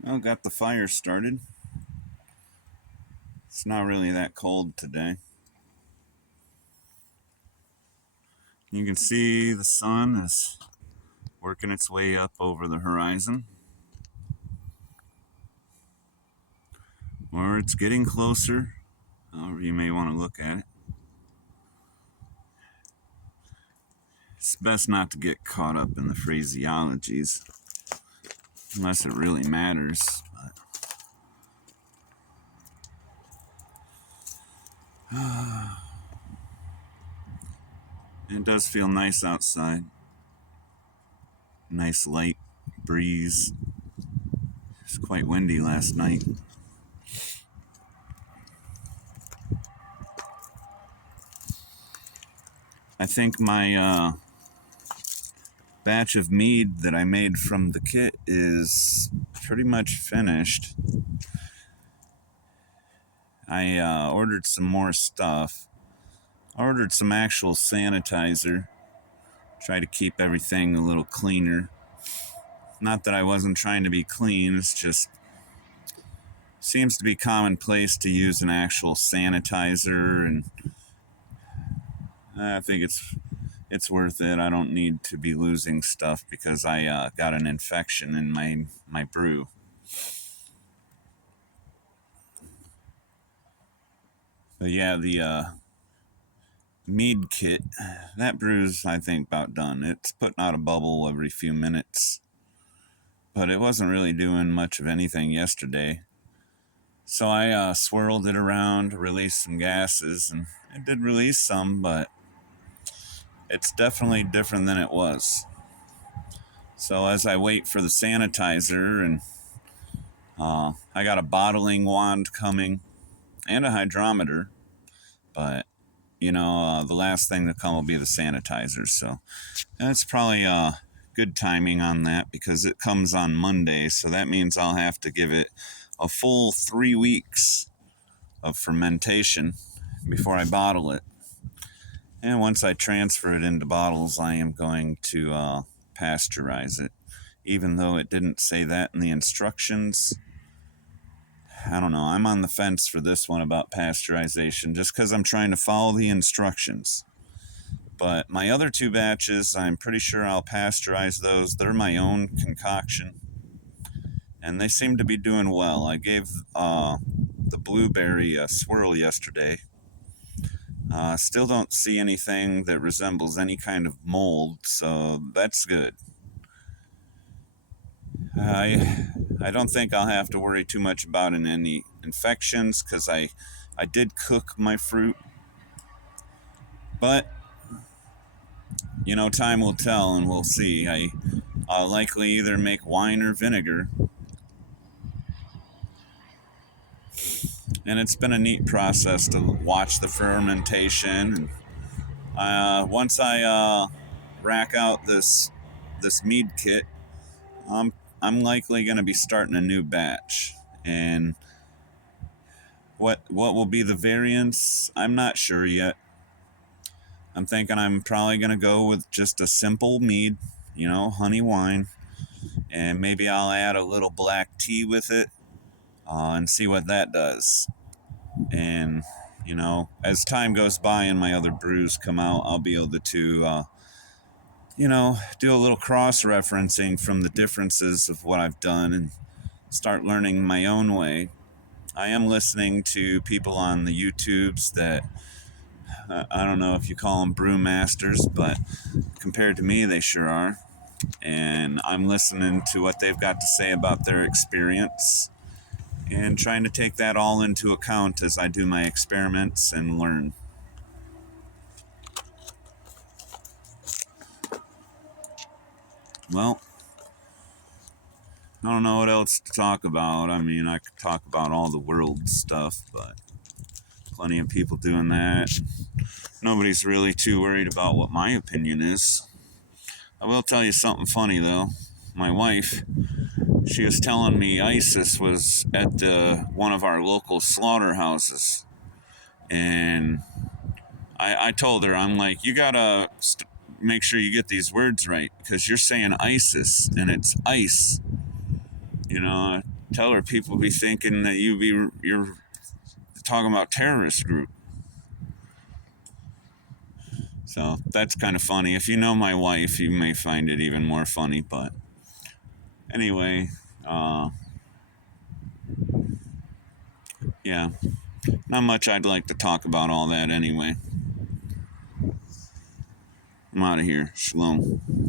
Well, got the fire started. It's not really that cold today. You can see the sun is working its way up over the horizon, or it's getting closer, however you may want to look at it. It's best not to get caught up in the phraseologies, unless it really matters. It does feel nice outside. Nice light breeze. It was quite windy last night. I think my batch of mead that I made from the kit is pretty much finished. I ordered some more stuff. I ordered some actual sanitizer. Try to keep everything a little cleaner. Not that I wasn't trying to be clean, it's just seems to be commonplace to use an actual sanitizer, and I think it's worth it. I don't need to be losing stuff because I got an infection in my brew. But yeah, the mead kit, that brew's I think about done. It's putting out a bubble every few minutes, but it wasn't really doing much of anything yesterday. So I swirled it around, released some gases, and it did release some, but it's definitely different than it was. So as I wait for the sanitizer, and I got a bottling wand coming and a hydrometer, but the last thing to come will be the sanitizer. So that's probably good timing on that because it comes on Monday. So that means I'll have to give it a full 3 weeks of fermentation before I bottle it. And once I transfer it into bottles, I am going to pasteurize it. Even though it didn't say that in the instructions, I don't know. I'm on the fence for this one about pasteurization just because I'm trying to follow the instructions. But my other two batches, I'm pretty sure I'll pasteurize those. They're my own concoction. And they seem to be doing well. I gave the blueberry a swirl yesterday. Still don't see anything that resembles any kind of mold, so that's good. I don't think I'll have to worry too much about any infections because I did cook my fruit. But, time will tell and we'll see. I'll likely either make wine or vinegar. And it's been a neat process to watch the fermentation. Once I rack out this mead kit, I'm likely going to be starting a new batch. And what will be the variants? I'm not sure yet. I'm thinking I'm probably going to go with just a simple mead, honey wine, and maybe I'll add a little black tea with it and see what that does. And, as time goes by and my other brews come out, I'll be able to, do a little cross-referencing from the differences of what I've done and start learning my own way. I am listening to people on the YouTubes that I don't know if you call them brewmasters, but compared to me, they sure are. And I'm listening to what they've got to say about their experience and trying to take that all into account as I do my experiments and learn. Well, I don't know what else to talk about. I mean, I could talk about all the world stuff, but plenty of people doing that. Nobody's really too worried about what my opinion is. I will tell you something funny, though. My wife, she was telling me ISIS was at one of our local slaughterhouses. And I told her, I'm like, you gotta make sure you get these words right because you're saying ISIS and it's ice. Tell her people be thinking that you're talking about terrorist group. So that's kind of funny. If you know my wife, you may find it even more funny. But anyway, yeah, not much I'd like to talk about all that anyway. I'm out of here. Shalom.